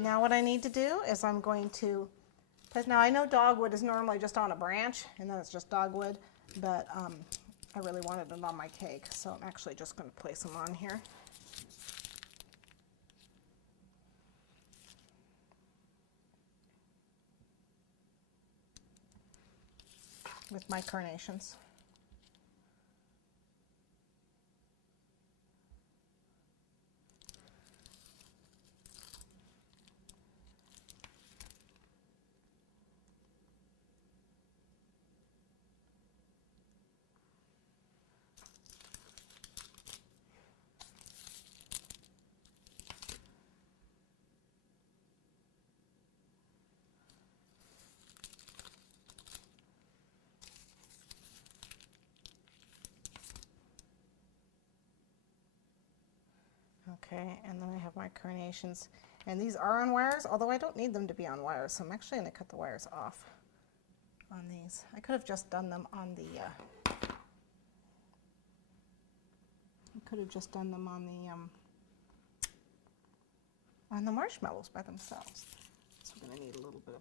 Now what I need to do is I'm going to place, now I know dogwood is normally just on a branch and then it's just dogwood, but I really wanted it on my cake, so I'm actually just going to place them on here. With my carnations. Okay, and then I have my carnations, and these are on wires, although I don't need them to be on wires, so I'm actually going to cut the wires off on these. I could have just done them on the on the marshmallows by themselves. So we're going to need a little bit of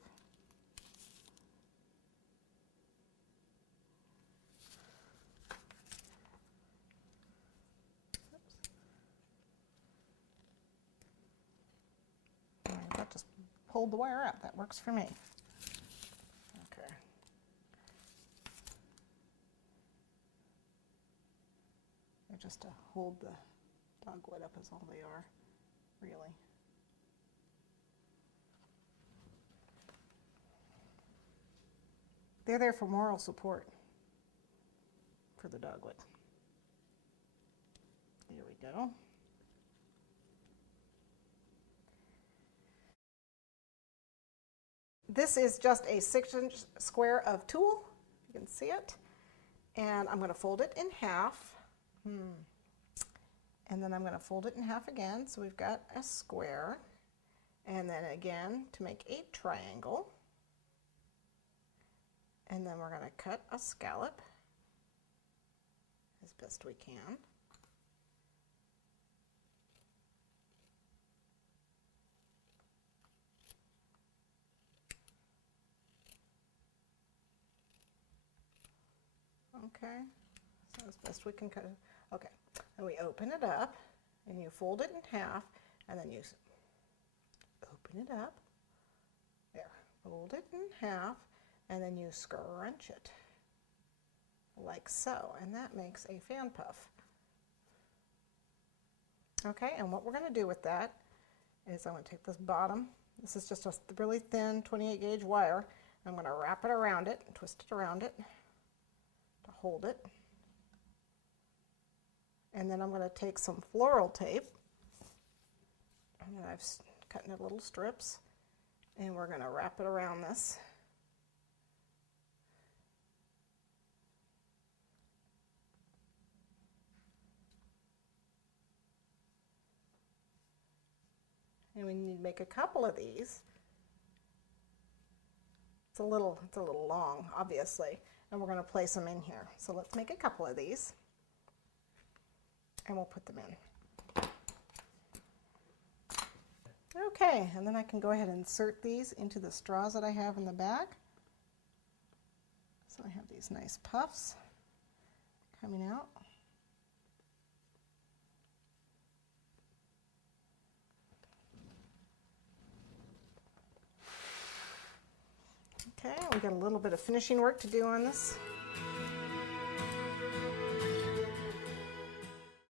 that just pulled the wire out. That works for me. Okay. They're just to hold the dogwood up is all they are, really. They're there for moral support for the dogwood. There we go. This is just a 6-inch square of tulle. You can see it. And I'm going to fold it in half. And then I'm going to fold it in half again. So we've got a square. And then again to make a triangle. And then we're going to cut a scallop as best we can. Okay, so as best we can cut it. Okay, and we open it up, and you fold it in half, and then you open it up. There, fold it in half, and then you scrunch it like so, and that makes a fan puff. Okay, and what we're going to do with that is I'm going to take this bottom. This is just a really thin 28 gauge wire. I'm going to wrap it around it, twist it around it. Hold it, and then I'm going to take some floral tape, and I've cut into little strips, and we're going to wrap it around this. And we need to make a couple of these. It's a little long, obviously. And we're going to place them in here. So let's make a couple of these, and we'll put them in. Okay, and then I can go ahead and insert these into the straws that I have in the back. So I have these nice puffs coming out. Okay, we got a little bit of finishing work to do on this